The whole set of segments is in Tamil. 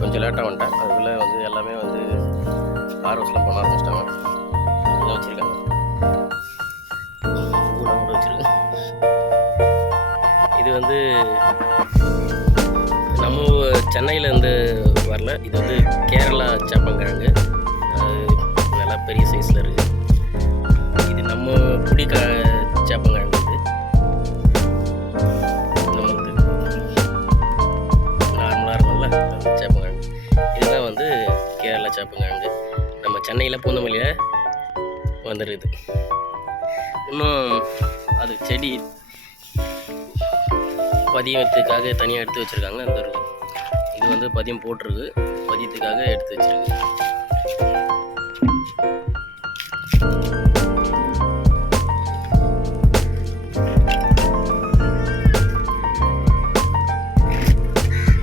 கொஞ்சம் லேட்டாக வந்துட்டேன். அதுக்குள்ளே வந்து எல்லாமே வந்து கார் ஹவுஸ்லாம் பண்ண ஆரம்பிச்சிட்டாங்க. இதெல்லாம் வச்சுருக்காங்க, பூலாம் கூட வச்சுருக்கு. இது வந்து நம்ம சென்னையிலேருந்து வரல, இது வந்து கேரளா சேப்பங்கிழங்கு. நல்லா பெரிய சைஸில் இருக்குது. இது நம்ம புடி சேப்பங்கிழங்கு. இது நம்மளுக்கு நார்மலாக இருக்கும்ல சேப்பங்கிழங்கு. இதுதான் வந்து கேரளா சேப்பங்கிழங்கு. நம்ம சென்னையில் பூந்தமல்லியில் வந்துடுது. இன்னும் அது செடி பதியத்துக்காக தனியாக எடுத்து வச்சுருக்காங்க. அந்த இது வந்து பதியம் போட்டிருக்கு, பதியத்துக்காக எடுத்து வச்சுருக்கு.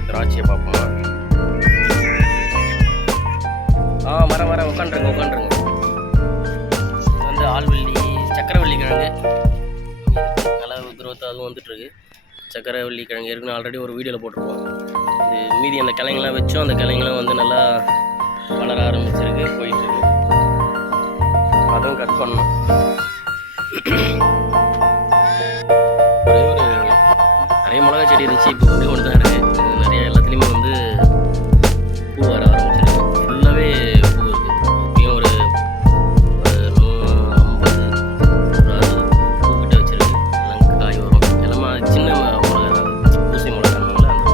திராட்சையை பார்ப்போமா? வர உட்காந்துருங்க. இது வந்து ஆள்வள்ளி சக்கரவள்ளி கிழங்கு. நல்லா குரோத் அதுவும் வந்துட்டுருக்கு. சக்கரவள்ளி கிழங்கு இருக்குன்னு ஆல்ரெடி ஒரு வீடியோவில் போட்டிருப்போம். இது மீதி அந்த கிழங்கெலாம் வச்சோம், அந்த கிழங்கெலாம் வந்து நல்லா வளர ஆரம்பிச்சிருக்கு, போயிட்டுருக்கு. அதுவும் கட் பண்ணணும். நிறைய மிளகா செடி இருந்துச்சு, இப்போ ஒன்று தான் இருக்குது. நிறைய எல்லாத்துலேயுமே வந்து பூ வர ஆரம்பிச்சிருக்கு. ஃபுல்லாகவே பூ இருக்குது. இப்பயும் ஒரு 50 பூக்கிட்ட வச்சுருக்கு. எல்லாம் காய் வரும். எல்லாமே சின்ன மிளகா தான், பூசி மிளகானால அந்த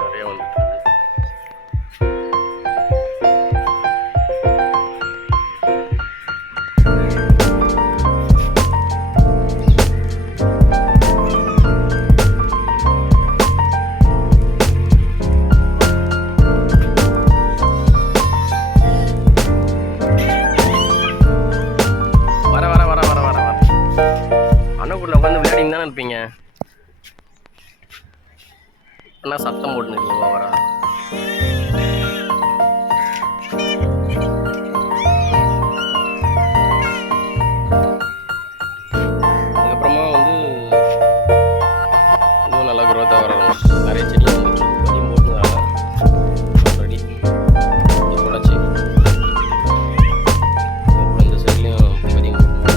நிறைய வந்துட்டு. வர அண்ணக்குள்ள உட்காந்து விளையாடின்னு தானே இருப்பீங்க. என்ன சத்தம் போட்டுன்னு இருக்கீங்களா? வரா அதுக்கப்புறமா வந்து இன்னும் நல்லா குரோத்தாக வர ஆரம்பிச்சு. நிறைய செடி வந்து பதியம் போட்டு ஆல்ரெடி போடாச்சு. இந்த சைட்லையும் பதியம் போட்டு.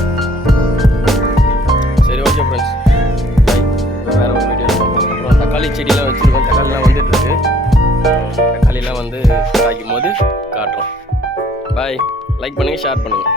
சரி, ஓகே ஃப்ரெண்ட்ஸ், வேறு ஒரு வீடியோ பார்ப்போம். அப்புறம் தக்காளி செடியெலாம் வச்சுருக்கோம். தக்காளிலாம் வந்துட்டுருக்கு. தக்காளிலாம் வந்து காய்க்கும் போது காட்டுறோம். பாய். லைக் பண்ணுங்கள், ஷேர் பண்ணுங்கள்.